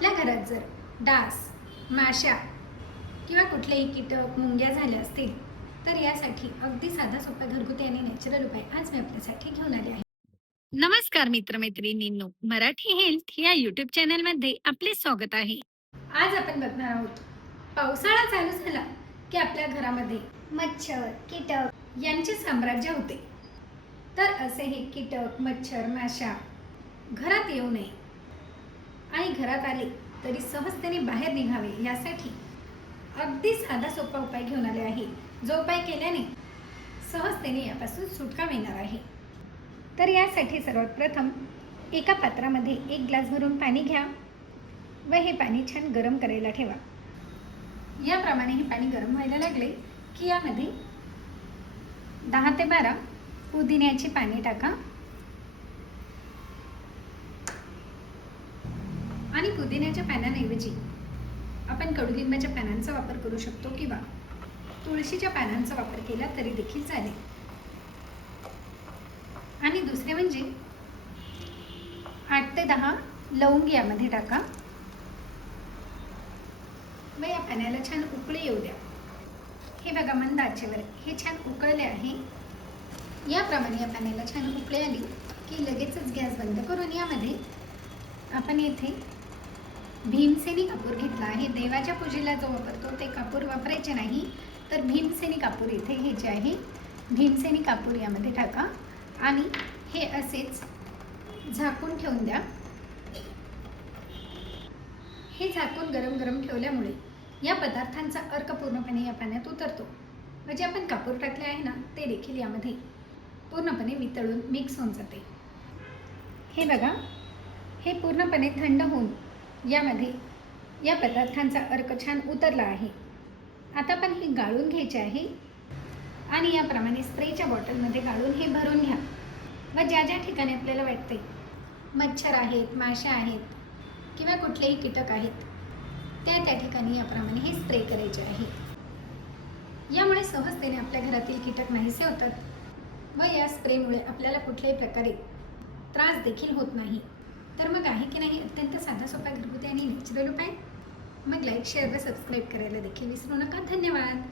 आपल्या घरात जर डास, माशा किंवा कुठलेही कीटक, मुंग्या झाल्या असतील तर यासाठी अगदी साधा सोपा घरगुती आणि नॅचरल उपाय आज मी आपल्यासाठी घेऊन आले आहे. नमस्कार मित्रमैत्रिणींनो, मराठी हेल्थ या यूट्यूब चॅनलमध्ये आपले स्वागत आहे. आज आपण बघणार आहोत पावसाळा चालू झाला की आपल्या घरामध्ये मच्छर, कीटक यांचे साम्राज्य होते. तर असे हे कीटक, मच्छर, माशा घरात येऊ नये आणि घरात आले तरी सहजतेने बाहेर निघावे यासाठी अगदी साधा सोपा उपाय घेऊन आले आहे, जो उपाय केल्याने सहजतेने यापासून सुटका मिळणार आहे. तर यासाठी सर्वात प्रथम एका पात्रामध्ये 1 ग्लास भरून पाणी घ्या व हे पाणी छान गरम करायला ठेवा. याप्रमाणे हे पाणी गरम व्हायला लागले की यामध्ये 10 ते 12 पुदिन्याची पाने टाका आणि पुदिन्याच्या पानांऐवजी आपण कडुलिंबाच्या पानांचा वापर करू शकतो किंवा तुळशीच्या पानांचा वापर केला तरी देखील चालेल. आणि दुसरे म्हणजे 8 ते 10 लवंग यामध्ये टाका व या पाण्याला छान उकळी येऊ द्या. हे बघा, मंद आचेवर हे छान उकळले आहे. याप्रमाणे या पाण्याला छान उकळी आली की लगेचच गॅस बंद करून यामध्ये आपण येथे भीमसेनी कापूर घेतला आहे. देवाच्या पूजेला जो वापरतो ते कापूर वापरायचे नाही, तर भीमसेनी कापूर इथे हे जे आहे भीमसेनी कापूर यामध्ये टाका आणि हे असेच झाकून ठेवून द्या. हे झाकून गरम गरम ठेवल्यामुळे या पदार्थांचा अर्क पूर्णपणे या पाण्यात उतरतो. म्हणजे आपण कापूर टाकले आहे ना, ते देखील यामध्ये पूर्णपणे वितळून मिक्स होऊन जाते. हे बघा, हे पूर्णपणे थंड होऊन यामध्ये या पदार्थांचा अर्क छान उतरला आहे. आता आपण हे गाळून घ्यायचे आहे आणि याप्रमाणे स्प्रेच्या बॉटलमध्ये गाळून हे भरून घ्या व ज्या ज्या ठिकाणी आपल्याला वाटते मच्छर आहेत, माशा आहेत किंवा कुठलेही कीटक आहेत त्या ठिकाणी याप्रमाणे हे स्प्रे करायचे आहे. यामुळे सहजतेने आपल्या घरातील कीटक नाहीसे होतात व या स्प्रेमुळे आपल्याला कुठल्याही प्रकारे त्रास देखील होत नाही. तर मग आहे की नाही अत्यंत साधा सोपा घरगुती आणि नॅचरल उपाय? मग लाईक, शेअर व सबस्क्राईब करायला देखील विसरू नका. धन्यवाद.